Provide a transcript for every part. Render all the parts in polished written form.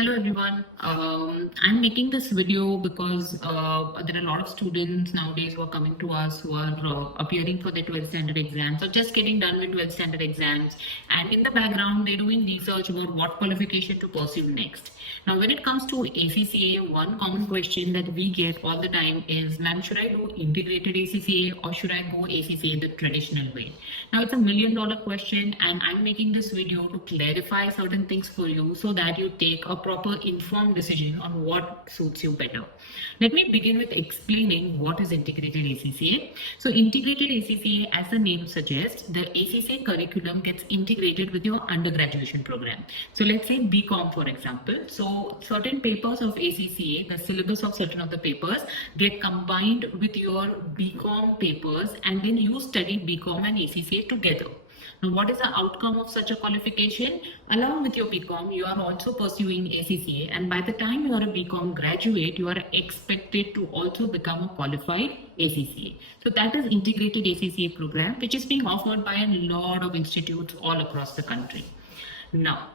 Hello everyone. I'm making this video because there are a lot of students nowadays who are coming to us who are appearing for the 12th standard exams or just getting done with 12th standard exams, and in the background they're doing research about what qualification to pursue next. Now when it comes to ACCA, one common question that we get all the time is, ma'am, should I do integrated ACCA or should I go ACCA the traditional way? Now it's a $1,000,000 question, and I'm making this video to clarify certain things for you so that you take a proper informed decision on what suits you better. Let me begin with explaining what is integrated ACCA. So integrated ACCA, as the name suggests, the ACCA curriculum gets integrated with your undergraduation program. So let's say BCom, for example. So certain papers of ACCA, the syllabus of certain of the papers get combined with your BCom papers, and then you study BCom and ACCA together. Now, what is the outcome of such a qualification? Along with your BCom, you are also pursuing ACCA, and by the time you are a BCom graduate, you are expected to also become a qualified ACCA. So that is integrated ACCA program, which is being offered by a lot of institutes all across the country. Now,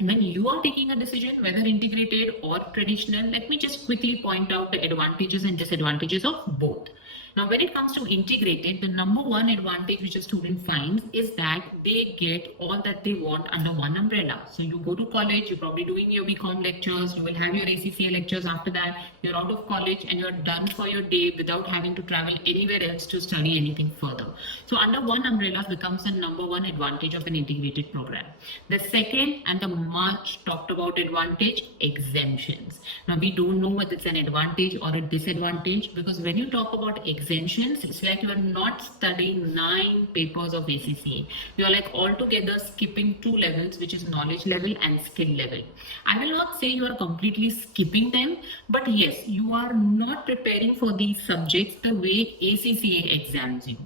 when you are taking a decision whether integrated or traditional, let me just quickly point out the advantages and disadvantages of both. Now, when it comes to integrated, the number one advantage which a student finds is that they get all that they want under one umbrella. So you go to college, you're probably doing your BCom lectures, you will have your ACCA lectures after that, you're out of college and you're done for your day without having to travel anywhere else to study anything further. So under one umbrella becomes the number one advantage of an integrated program. The second and the much talked about advantage, exemptions. Now we don't know whether it's an advantage or a disadvantage, because when you talk about exemptions, it's like you are not studying 9 papers of ACCA. You are like altogether skipping 2 levels, which is knowledge level and skill level. I will not say you are completely skipping them, but yes, you are not preparing for these subjects the way ACCA exams you.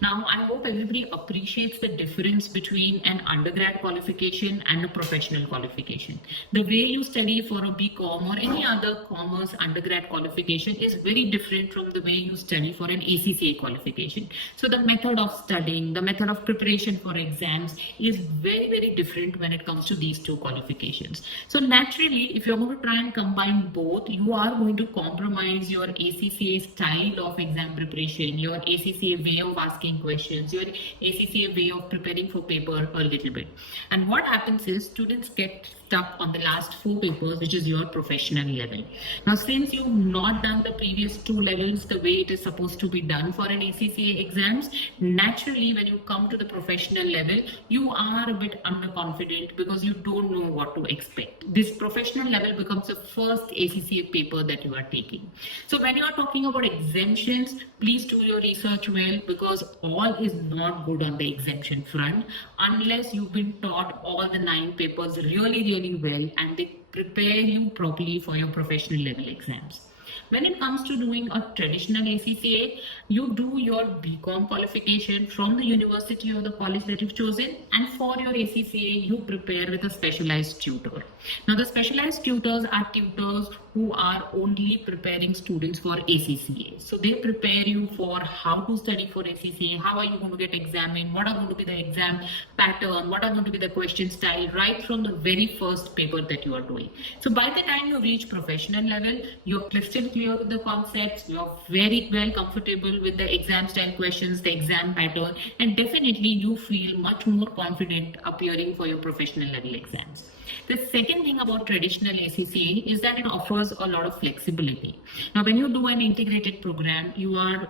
Now, I hope everybody appreciates the difference between an undergrad qualification and a professional qualification. The way you study for a BCom or any other commerce undergrad qualification is very different from the way you study for an ACCA qualification. So the method of studying, the method of preparation for exams is very, very different when it comes to these two qualifications. So naturally, if you're going to try and combine both, you are going to compromise your ACCA style of exam preparation, your ACCA way of asking questions, your ACCA way of preparing for paper a little bit. And what happens is students get stuck on the last 4 papers, which is your professional level. Now, since you've not done the previous 2 levels the way it is supposed to be done for an ACCA exams, naturally, when you come to the professional level, you are a bit underconfident because you don't know what to expect. This professional level becomes the first ACCA paper that you are taking. So when you are talking about exemptions, please do your research well, because all is not good on the exemption front unless you've been taught all the 9 papers really well and they prepare you properly for your professional level exams. When it comes to doing a traditional ACCA, you do your BCom qualification from the university or the college that you've chosen, and for your ACCA, you prepare with a specialized tutor. Now, the specialized tutors are tutors who are only preparing students for ACCA. So they prepare you for how to study for ACCA, how are you going to get examined, what are going to be the exam pattern, what are going to be the question style, right from the very first paper that you are doing. So by the time you reach professional level, you're crystal clear with the concepts, you're very well comfortable with the exam style questions, the exam pattern, and definitely you feel much more confident appearing for your professional level exams. The second thing about traditional ACCA is that it offers a lot of flexibility. Now, when you do an integrated program, you are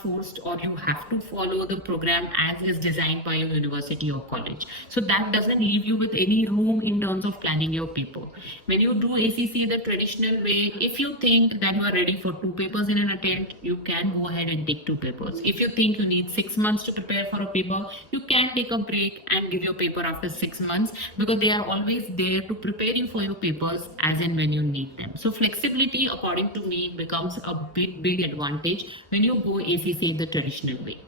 forced, or you have to follow the program as is designed by your university or college. So that doesn't leave you with any room in terms of planning your paper. When you do ACCA the traditional way, if you think that you are ready for 2 papers in an attempt, you can go ahead and take 2 papers. If you think you need 6 months to prepare for a paper, you can take a break and give your paper after 6 months, because they are always there to prepare you for your papers as and when you need them. So flexibility, according to me, becomes a big advantage when you go ACCA the traditional way.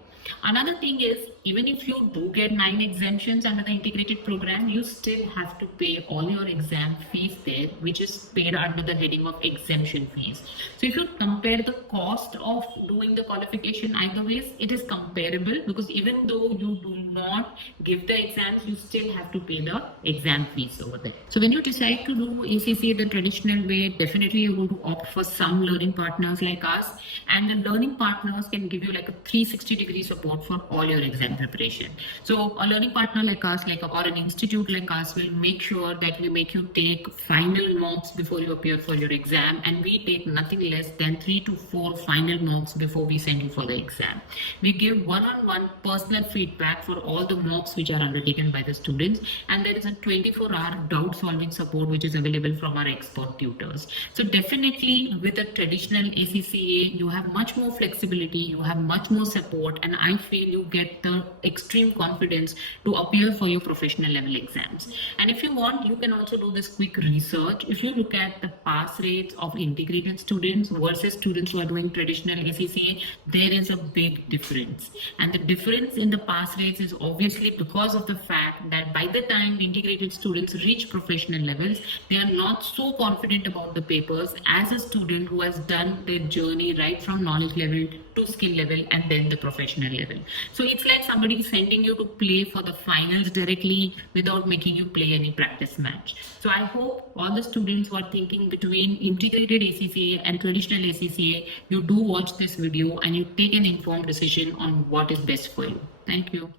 Another thing is, even if you do get 9 exemptions under the integrated program, you still have to pay all your exam fees there, which is paid under the heading of exemption fees. So if you compare the cost of doing the qualification either ways, it is comparable, because even though you do not give the exams, you still have to pay the exam fees over there. So when you decide to do ACCA the traditional way, definitely you're going to opt for some learning partners like us, and the learning partners can give you like a 360-degree support for all your exam preparation. So a learning partner like us, or an institute like us, will make sure that we make you take final mocks before you appear for your exam, and we take nothing less than 3 to 4 final mocks before we send you for the exam. We give one-on-one personal feedback for all the mocks which are undertaken by the students, and there is a 24-hour doubt solving support which is available from our expert tutors. So definitely with a traditional ACCA, you have much more flexibility, you have much more support, and I feel you get the extreme confidence to appear for your professional level exams. And if you want, you can also do this quick research. If you look at the pass rates of integrated students versus students who are doing traditional ACCA, there is a big difference. And the difference in the pass rates is obviously because of the fact that by the time integrated students reach professional levels, they are not so confident about the papers as a student who has done their journey right from knowledge level to skill level and then the professional level. So it's like somebody sending you to play for the finals directly without making you play any practice match. So I hope all the students who are thinking between integrated ACCA and traditional ACCA, you do watch this video and you take an informed decision on what is best for you. Thank you.